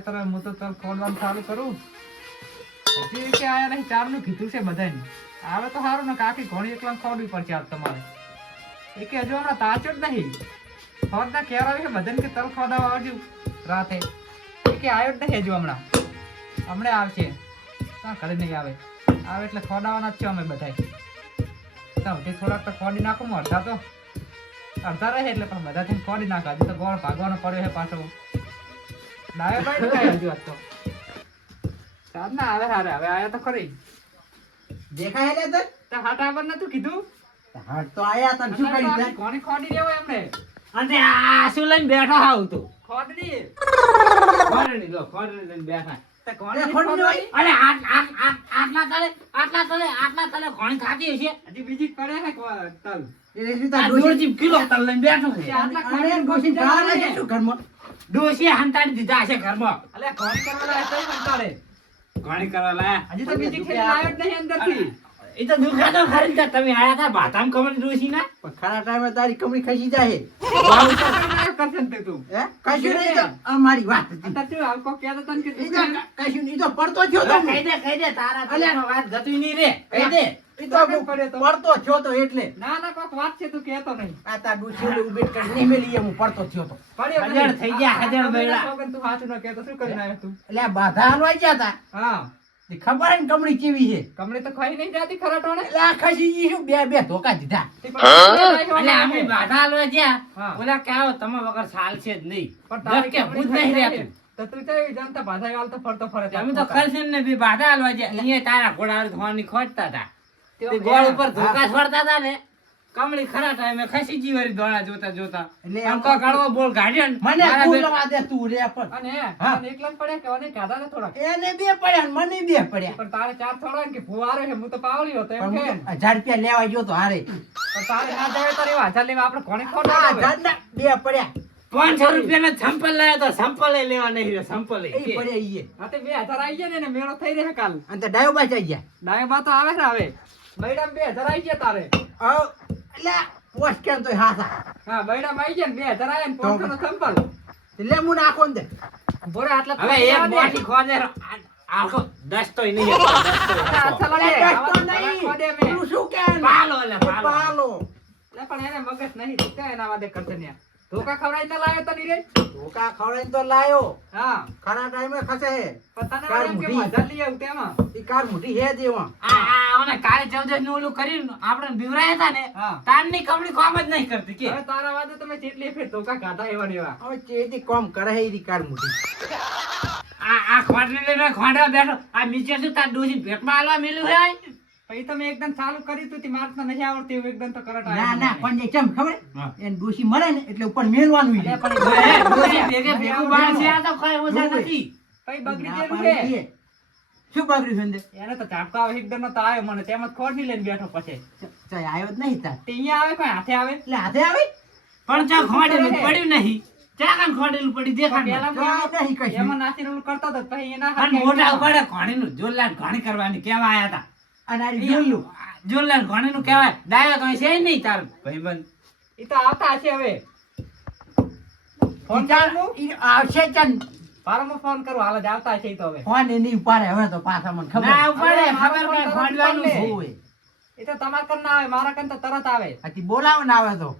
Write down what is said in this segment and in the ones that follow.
આ તરફ હું તો તલ ખોદવાનું ચાલુ કરું હજી કે આયા નહીં ચારનું કીધું છે બધાને આવે તો સારું ને કાકી ઘણી એકલા ખોદવી પડશે આજ તમારે એ કે હજુ હમણાં તાચ્યો જ નહીં ખોદના કહેવાય છે બધાને કે તલ ખોદાવા આવજો રાતે એ કે આવ્યો જ નહીં હજુ હમણાં આવશે ઘરે નહીં આવે એટલે ખોદાવાના જ છે અમે બધા થોડાક તો ખોદી નાખું અડધા રહે એટલે પણ બધા થઈને ખોદી નાખો હજુ તો ગોળ ભાગવાનો પડ્યો છે પાછો ડાયો ભાઈ કઈ હજુ હતો સાદ ના આવે હારે હવે આયા તો ખરી દેખાય લે તો હાટ આગળ નતું કીધું હાટ તો આયા તને શું કરી દે કોની ખોદી દેવો એમને અને આ શું લઈને બેઠો હાવ તું ખોદડી ખોદડી લો ખોદડી લઈને બેઠા તે કોની ખોદડી અરે આટલા તલે ઘણી ખાતી હશે હજી બીજી પડે છે તલ ડોસી કિલો તલ લઈને બેઠો છે આટલા અરે ડોસી ગાળા છે શું ઘરમાં ડોસી હંતાડી દીધા છે ઘરમાં અલે કોની કરવા લાયા તઈ કંટાળે ઘણી કરવા લાયા હજી તો બીજી ખેલ આવ્યો જ નહીં અંદરથી એ તો દુખાતો ખરી જ તમે આયા હતા ભાતામ કમર ડોસી ના પણ ખરા ટાઈમે તારી કમરી ખસી જાય કરશે ને તું હે કશું નહીં તો અમારી વાત હતી અત્યારે તું આલકો કહેતો તને કે ઈ તો કશું નહીં તો પડતો થયો તો કહી દે તારા અલ્યા વાત જતી નહીં રે કહી દે ઈ તો પડતો થયો તો એટલે ના ના કોક વાત છે તું કહેતો નહીં આ તા ડુસી ઉભી કરી મેલી હું પડતો થયો તો પડ્યો હજાર થઈ ગયા હજાર બેડા તું સાચું ન કહેતો શું કરીને આવ્યો તું એટલે આ બાધા હલવાઈ ગયા તા હા તે ખબર હે ને કમળી કેવી છે કમળી તો ખાઈ નહીં જાતી ખરા ટોણે એટલે આ ખસી ઈ શું બે ધોકા દીધા એટલે અમે બાધા હલવા ગયા ઓલા કે આવો તમે વગર ચાલશે જ નહીં પણ કે ભૂત નહીં રહેતું તો તું તો જનતા ભાષા વાળ તો ફરતો ફરે અમે તો કરશન ને બી બાધા હલવા ગયા અહીંયા તારા ઘોડા ધોવાની ખોટતા હતા તે ગોળ ઉપર ધોકા છોડતા હતા ને કમળી ખરા ટાઈમે ખસી જીવારી દોડા જોતા જોતા એટલે આમ કો ગાળવો બોલ ગાડ્યો મને બોલવા દે તું રે પણ અને એકલા પડ્યા કે અને કાઢા ને થોડા એને બે પડ્યા ને મને બે પડ્યા પણ તારે ચાર થોડા ને કે ફુવારે છે હું તો પાવલી હતો એમ કે 1000 રૂપિયા લેવા ગયો તો હારે પણ તારે ના જાય તો એવા 1000 લેવા આપણે કોને ખોટા ના બે પડ્યા 500 રૂપિયા ના સંપલ લાયા તો સંપલ લેવા નહીં રહ્યો સંપલ એ પડ્યા ઈએ હા તે 2000 આવી ગયા ને મેળો થઈ રહે કાલ અને તે ડાયો બાચ આવી ગયા ડાયો બા તો આવે ને હવે બૈડામ 2000 આવી ગયા તારે એટલે પોસ્ટ કેમ તો હાસા હા બૈડામ આવી ગયા ને 2000 આયા ને પોસ્ટ નો સંપલ એટલે હું નાખો ને બોરે આટલા હવે એક બોટી ખોદે આખો 10 તોય નહીં આટલા લે ખોદે મે તું શું કે પાલો લે પાલો લે પણ એને મગજ નહીં તો એના વાદે કરતે ને ધોકા ખવડાઈ તો લાવ્યો તો ની રે ધોકા ખવડાઈને તો લાયો હા ખરા ટાઈમે ખસે હે પતાને એમ કે મજા લઈ આવ તેમાં ઈ કાર મોટી હે દેવા આ ઓને કાલે 14 નું ઓલું કર્યું આપણે બીવરાયા હતા ને તારની કમળી કામ જ નહીં કરતી કે હવે તારા વાદે તમે જેટલી ફેર ધોકા ખાધા એવા એવા હવે ચેતી કામ કરે હે ઈ કાર મોટી આ ખોડને લઈને ખોડવા બેઠો આ નીચે શું તાર ડોસી ભેટમાં આલવા મેલ્યું હે પછી તમે એકદમ ચાલુ કરી તું તી મારતા નહીં આવડતી એવું એકદમ તો કરટ ના ના પણ એ કેમ ખબર એને ડોસી મરે ને એટલે ઉપર મેલવાનું છે પણ ડોસી ભેગે ભેગું બાળ છે આ તો કઈ ઓછા નથી પછી બગડી જેલું છે શું બગડ્યું છે એને તો ઝાપકા એકદમ તો આવ્યો મને તેમ જ ખોડ ની લઈને બેઠો પછી ચાય આવ્યો જ નહીં તાર તે અહીંયા આવે કોઈ હાથે આવે એટલે હાથે આવે પણ ચા ખોડેલું પડ્યું નહીં ચા કાન ખોડેલું પડી દેખાય પેલા નહીં કઈ એમાં નાસી રોલ કરતા તો પછી એના પણ મોટા પડે ઘણીનું જોરલાલ ઘણી કરવાની કેવા આયા હતા અને આ જોયું જોરલાલ ઘણીનું કહેવાય ડાયો તો છે નહીં તાર ભાઈબંધ ઈ તો આવતા હશે હવે ફોન ચાલુ આવશે ચન પારમો ફોન કરો હાલ જ આવતા હશે ઈ તો હવે ફોન એની ઉપાડે હવે તો પાછા મને ખબર ના ઉપાડે ખબર કઈ ખોડવાનું હોય ઈ તો તમાર કન ના આવે મારા કન તો તરત આવે આથી બોલાવ ના આવે તો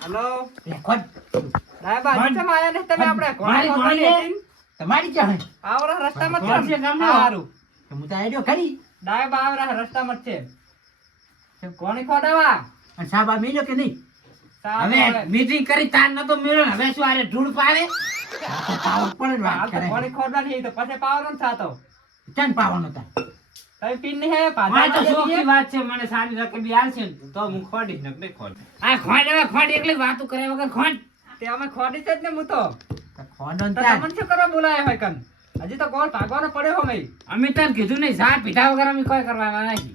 હેલો લે ખોડ દાય બા નીચે આયા ને તમે આપણે કોણ તમારી ક્યાં હે આવરા રસ્તામાં છે ગામનો હારું હું તો આઈડો ખરી દાય બા આવરા રસ્તામાં છે કોણી ખોડાવા અને સાબા મેલ્યો કે નહીં હવે મીટિંગ કરી તાર ન તો મેળો હવે શું આરે ધૂળ પાવે પાવર પડે વાત કરે કોણી ખોડવાની તો પછી પાવર ન થાતો ચન પાવાનો તા તમે પિન ને હે આ તો સોખી વાત છે મને સારી રકબી આલશે તો હું ખોડી ન નહીં ખોડ આ ખોડ એકલી વાતો કરે વગર ખોડ તે અમે ખોડી છે જ ને હું તો ખોડન તો તમને શું કરવા બોલાય હોય કન હજી તો કોણ ભાગવાનો પડ્યો હો મઈ અમે તને કીધું નહીં સા પીધા વગર અમે કોઈ કરવાના નહીં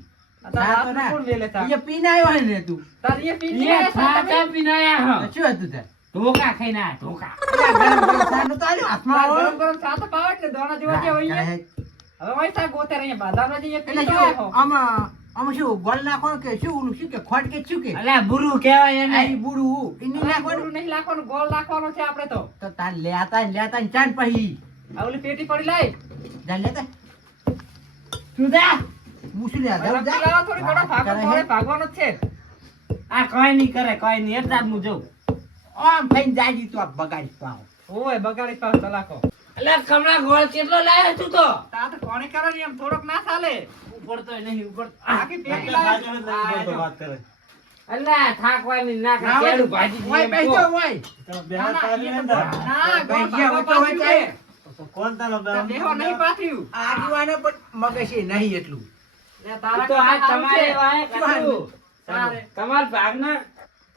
આ કોણ મેલે તા એ પીને આવ્યો હે ને તું તાર એ પિન ને એ ખાતા પીને આયા હ શું હતું તે ધોકા ખાઈને આ ધોકા ગરમ ગરમ સાનો તો આલ્યો હાથમાં ગરમ ગરમ સાતો પાવટ ને દોણા જેવા જે હોય હવે વઈ સા ગોતે રહી બાદામાં જે એક એટલે પીતો જો હો આમાં આમાં શું ગોળ નાખવાનું કે શું ઓલું શું કે ખોટ કે શું કે અલ્યા બુરું કહેવાય આઈ એને બુડું એની અલા, નાખવાનું ગોળું નહીં નાખવાનું, ગોળ નાખવાનો છે આપણે તો. તો તાર લેતા ને ચાંદ પછી આ ઓલી પેટી પડી લાય. જા લેતા તું જા મુસી લે જાવ રમતી જા લાવો થોડી ઘણો ભાગો, કરે થોડે હે? ભાગવાનો જ છે. આ કઈ નહીં કરે કઈ નહીં એટલા જ હું જઉં આમ થઈને જાજી તો આ બગાડી પાવ ઓય, બગાડી પાછો તલાકો. અલ્યા કમળા ગોળ કેટલો લાવ્યો તું તો તા તો કોણે કરે ને એમ થોડોક ના ચાલે. ઉપડતો નહીં ઉપર આખી પેટી લાય. વાત કરે અલ્યા થાકવાની ના ના હોય કેળું ભાજી ઓય જીવે બેસો એમ ઓય તમે બે ના, હાથ ના, પાડી ઈ તો અંદર. ના, ગોળ ભાઈ, ભાગવા તો હોય પાછું ચાલે. છે. તો કોણ તારો બે તો દેહો નહીં પાથર્યું. આગેવાનો પણ મગજ એ નહીં એટલું લે, તારા તો આ કરતા સારું તમારે છે. વાય શું હાલ? કરું તારે. તમાર ભાગના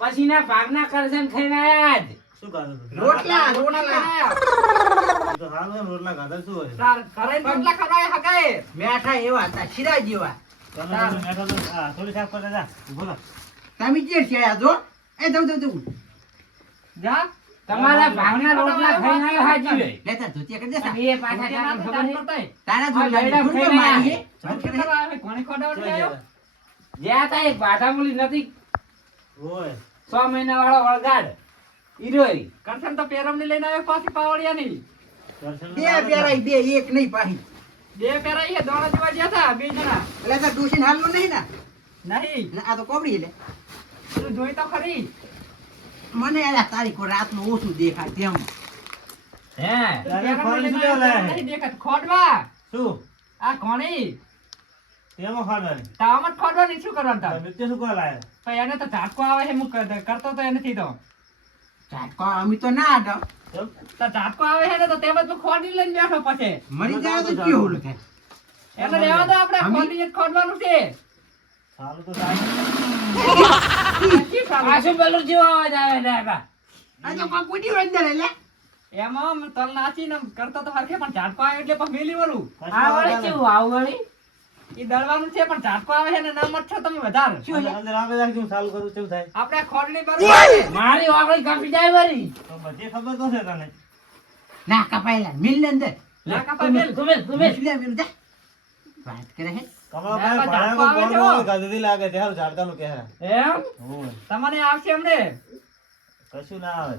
પછીના ભાગના કરશન ખાઈને આયા જ શું ખાધું તું? રોટલા રોટલા તો હાલ એમ રોટલા ખાધા શું હોય? તાર ઘરે રોટલા ખવડાવે હગાએ. મેઠા એવા હતા શીરા જેવા તમે બધું મેઠો તો હા, થોડી શાક કરતા જા. બોલો. તમે જે છે આ જો એ દઉં જા. તમારા ભાગના રોટલા ખાઈને આવ્યો હાજી વે લેતા ધોતિયા કરી દેતા એ પાછા તેના તમને તો ખબર ચાટ છે કરતાય. તારા આ જો ગયડા મારી ખાઈને મારી શું કરવા આવે? કોણે ખવડાવવાનું જોઈ આવ્યો? જરા. જ્યાં તા એક બાધામૂલી નથી ઓય. 6 મહિના વાળો વળગાડ ઈરોય કરશન તો પેરમની લઈને આવ્યો પાછી પાવડિયાની. દર્શન બે પેરાઈ બે એક નહીં પાહી બે પેરાઈ હે, દોણા જેવા જ્યાં હતા, બે જણા. એટલે તો ડોશીને હાલનું નહીં ને નહીં, આ તો કોબડી લે તું જોઈ તો ખરી. મને આ તારીખો રાતનું ઓછું દેખાય તેમ હે તારે પેરમની ફોન લઈને શું આવ્યો, લાવે? નહીં દેખાત. ખોડવા. શું? આ કોણી? તેમાં ખાવાનું. તાવમાં જ ખોડવાની, શું કરવાનું તાર? તમે તે શું કરવા લાયા? પણ એને તો ઝાટકો આવે છે, હું કરતો તો એનાથી તો. ઝાટકો અમે તો ના આડો ચમ. તો ઝાટકો આવે છે ને તો તેમાં તું ખોડી લઈને બેઠો પછી. મરી જાય તો કેવું થાય એટલે રહેવા દો, આપણે અમે- ખોડીને જ ખોદવાનું છે. સારું તો સારું. શું સારું? પાછું પેલું જેવો અવાજ આવે છે આકા. આ તો કોઈ કુડી હોય અંદર લે એમાં આમ તલ નાચીને આમ કરતો તો હરખે, પણ ઝાટકો આવે એટલે પછી મેલી વળું. આ વળી કેવું આવું વળી ઈ દળવાનું છે, પણ ઝાટકો આવે છે ને ના મત છો તમે વધારે. શું અંદર અંદર આગળ રાખજો, હું ચાલુ કરું કેવું થાય. આપણે આ ખોડણી બરોબર. મારી વાગળી કાપી જાય વળી તો બધી ખબર તો છે તને. ના કપાયેલા મિલ ને અંદર ના કાપા મેલ. તમે મુસલી મિલ જા વાત કરે હે કમળા ના, પાસે પણ ભાડાનો ઝાટકો આવે ગોળ છે. ગાદીથી લાગે તે હારું ઝાડકાનું કહે. એમ ઓય. તમને આવશે અમને. કશું ના આવે.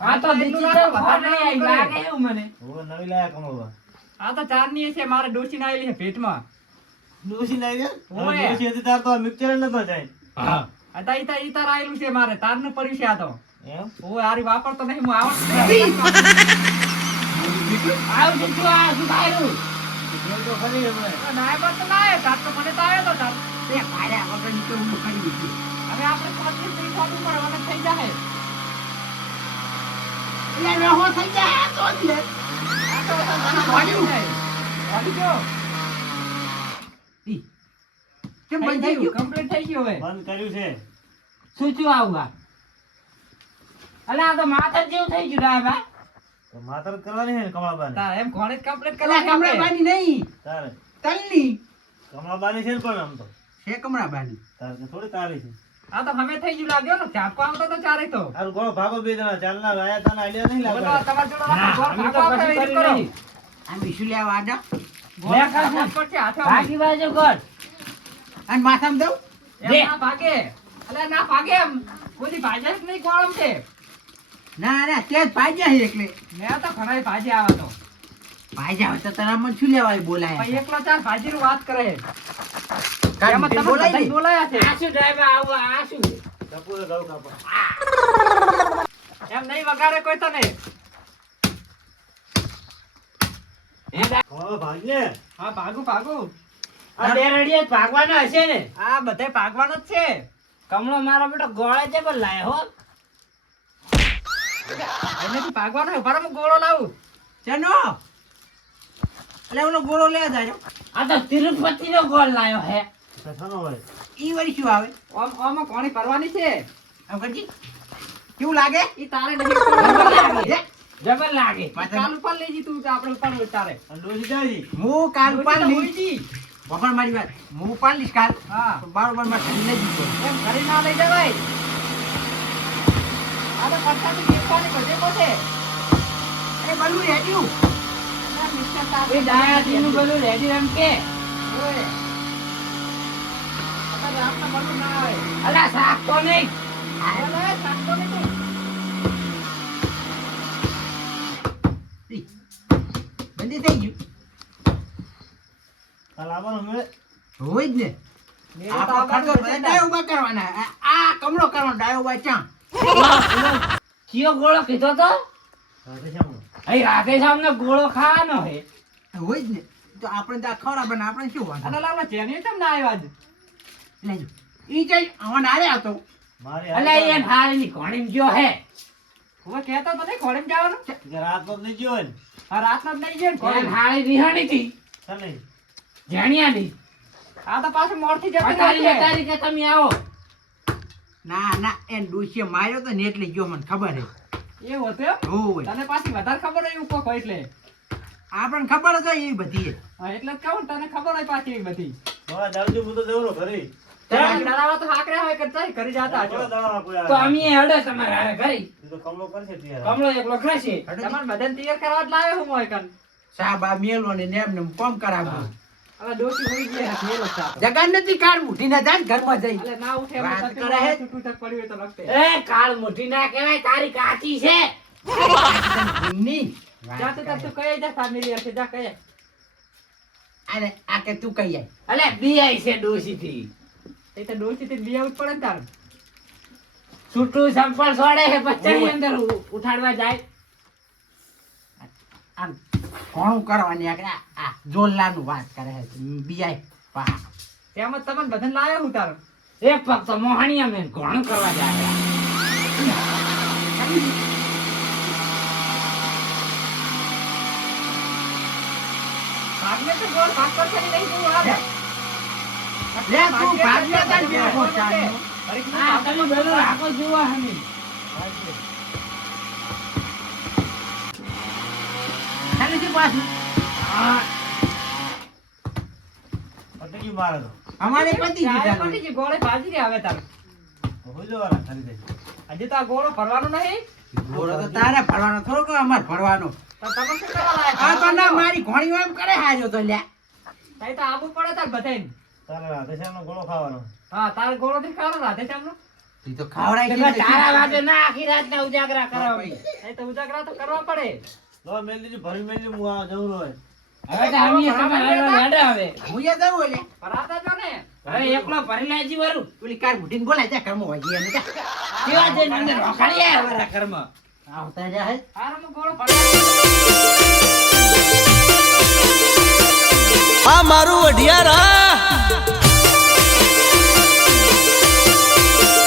આ તો digital ખોટણી આવી લાગે એવું મને ઓય, નવી લાયા કમળવા. આ તો ચારની છે, મારે ડોસીને આવેલી છે પેટમાં. ડોશી લાવી દે. હવે ઓય. ડોશી હતી તાર તો આ મિક્સર જ નતો જાય. હા આ તો ઈ તાર આવેલું છે મારે, તારનું પડ્યું છે આ તો. એમ? ઓય, હારી વાપરતો નહીં, હું આવડતું આવું છે શું આ શું ખાયું જોઈ તો ખરી હવે. ના એ તો ના આવ્યો, તાર તો મને તો આવ્યો તો તાર. તે પાડ્યા વગર ની તો હું કરી દીધી હવે આપણે ખોદીએ તો ઈ ખોદવું પડે, વગર થઈ જાય. એટલે રહો થઈ જાય આ તો જ લે આ તો વાળ્યું છે. વાળી ગયો. ઈ. કેમ થઈ બંધ થઈ ગયું, ગયું complete થઈ ગયું હવે. બંધ કર્યું છે. શું થયું આવું આ અલે આ તો માથા જેવું થઈ ગયું ડાબા તો માતર કરવાની છે ને કમળાબાની. તાર એમ કોણે જ complete કલા કરવાની આપણે. કમરાબાની નહીં તારે તલની કમળાબાની છે ને પણ આમ તો. છે કમરાબાની તારે કે થોડી તારી છે. આ તો હવે થઈ ગયું લાગ્યો ને, ઝાપકો આવતો તો ચારે તો. તારું ગોળો ભાગો બે જણા ચાલના આયા તને આઈડિયા નહીં બોલો, લાગે. તમારા જોડે ના, ગોળ અમે તો ભાગો આપણે કશું એ કર્યું કરો. નહીં. આ મિસું લેવા આડા ગોળ લે, કરશું. ભાગવા જ પડશે, હાથે આવી. ભાગી બાજુ ગોળ અને માથામાં દઉં એમ લે. ના ભાગે. અલે ના ભાગે એમ. કોઈ ભાજે જ નહીં ગોળમ છે. ના ના તે જ ભાજ્યા છે એટલે મેં તો ઘણાય ભાજે આવા તો. ભાજ્યા હોય તો તારા મને શું લેવાય પણ બોલાય એકલો ચાર ભાજીનું વાત કરે. કાંઈ એમાં તમે બોલાય બધાય નહીં. બોલાયા છે. આ શું ડાબા આવું આ શું ટપુરે ગળું કાપો. એમ નહીં વગાડે કોઈ તને. હે ડા- કમળાબા ભાગ ને. હા, ભાગું ભાગું. આ બે રડિયા જ ભાગવાના હશે ને આ બધાય ભાગવાનો જ છે. કમળો મારો બેટો ગોળે છે પણ લાય હો એનેથી ભાગવાનો છે. ઉભા રહો, હું ગોળો લાવું. ચનો એટલે ઓલો ગોળો લેવા જાય આ તો તિરુપતિ નો ગોળ લાયો હે તો શાનો હોય? ઈ વળી શું આવે આમાં કોણી કરવાની છે. આમ કરજી કેવું લાગે ઈ તારે નહીં જબર કરવાની. લાગે જબર લાગે કાલ ઉપર લઈ જી તું, આપણે ઉપર હોય તારે. અને ડોશી જાય છે? હું કાલ હોય પાલ તો હોય લઈશ જી. વગર મારી વાત હું પાલ લઈશ કાલ હા, તો બારોબાર માં ઠંડી લઈ દીધો એમ ઘરે ના લઈ જવાય. આ તો પરસાદી દેખવાની બધે બધે. એ બલું રેડ્યું ના, મિસ્ટર તારે એ ડાયાથી નું બધું રેડી એમ કે હોય. શાકમાં મળવું ના આવે. અલા શાક તો નહીં. અલે, શાક તો નહીં. બંધી થઈ ગયું કાલ આવવાનું મળે હોય જ ને મેરે તો આપણો ખર્ચો આવવાનું બધા છે ને. ડાયો ઉભા કરવાના આ કમળો કરવાનો ડાયો ઉભા ચા કયો ગોળો કીધો તો રાતે શામનો અહીં રાતે સામને ગોળો ખાવાનો હે. હોય જ ને તો આપણે તો આ ખવડાવવાના આપણે શું વાંધો અને લાવલા જેની કેમ ના આવ્યા આજ? લેજો ઈ જઈ હવે નારે આવતો મારે અલા એ હાલની ઘોડીમાં ગયો હે. હવે કહેતો તો નહીં ખોડીમાં જવાનું. રાત નો નહીં ગયો ને આ રાતનો જ નહીં ગયો ને એ ખોડીમાં. હાળી રિહાણી હતી ચાલે જાણ્યાની. આ તો પાછું મોડથી જતું તારી રહેશે. તારી કે તમે આવો. ના ના એન ડોશીએ માર્યો તો ને એટલે ગયો મને ખબર હે એવું હતું એમ? હોય તને પાછી વધારે ખબર હોય એવું કોક હોય એટલે. આપણને ખબર જ હોય એ બધી હા, એટલે જ કહું ને, તને ખબર હોય પાછી એવી બધી. હવે દારૂ હું તો જવરો ઘરે તારા ડરાવા તો હાંકડ્યા હોય કે જાય, ઘરે જાતા હશો. દળાવા કોઈ તો અમે હડે તમારે હારે ઘરી. એ તો કમલો કરશે ત્યારે કમળો એકલો ખાશે. તમારે બધાને તૈયાર કરવા જ લાવ્યો હું હોય કન. સાહેબ આ મેલો ને એમ ને કોમ કરાવવું હવે ડોશી હોઈ ગયા, ઘેર જ સાતો. જગાન નથી કાઢવું ઢીના જાય ને ઘરમાં જઈ અલે ના ઉઠે, એમને વાત તકલીફ કરે હે. હોય, છૂટું છક પડ્યું હોય તો લખતે. એ કાળ મોટી ના કહેવાય તારી કાચી છે. ની જાતે તાર તું કહી જા, family હશે, જા કહે. અરે આ કે તું કઈ આય અલે બીઆઈ છે ડોશીથી. એ તો ડોશીથી બી આવું જ પડે ને તારે. છૂટું સંપલ છોડે છે પછી અંદર ઉઠાડવા જાય. આમ ઘણું કરવાની આ જોલાનું વાત કરે છે બીજાય પા તેમ જ તમને બધાને લાવ્યો હું તારો. એ ફક્ત મોહણીયા મેં ઘણું કરવા જાય. ભાગને તો ગોળ ભાગ પર ચડી રહી તું હાલે. લે તું ભાગ્ય તાર બેઠો ચાલનો. આ તમે બધું રાખો જોવા હમી. ચાલે છે પાછું હા અટકી મારે તો અમારે પતિ ચાય દીધા પતી ગઈ, ગોળે ભાજી રહ્યા હવે તારે. હોય જવાના ખરી દે હજી તો આ ગોળો ભરવાનો નહીં. ગોળો તો તારે ભરવાનો થોડો કે અમાર ભરવાનો તો તમે શું કરવા લાયા? આ તો ના મારી ઘોડી એમ કરે હાજો તો લ્યા તઈ તો આબુ પડે તાર બધાયને. તારે રાતે શામનો ગોળો ખાવાનો હા, તારે ગોળો થી ખાવાનો રાધે શ્યામનો. ઈ તો ખાવડાય એટલે તારા વાગે ના આખી રાત ના ઉજાગરા કરાવી. તઈ તો ઉજાગરા તો કરવા પડે. તો મેલ દીધું ભરી મેલ દીધું હું આ જવરો હોય હવે તો અમે તમારે હેડે હવે. હું યા દઉં લે ભરાતા જો ને. હવે એકલો ભરી લેજી વરું. ઓલી કાર બુટીને બોલાય જા ઘરમાં વાગી અને જા કેવા છે અંદર રોકાડી આયા વરા ઘરમાં. આવતા જા હે આ રમો ગોળો ભરવાનો. આ મારું અઢિયારા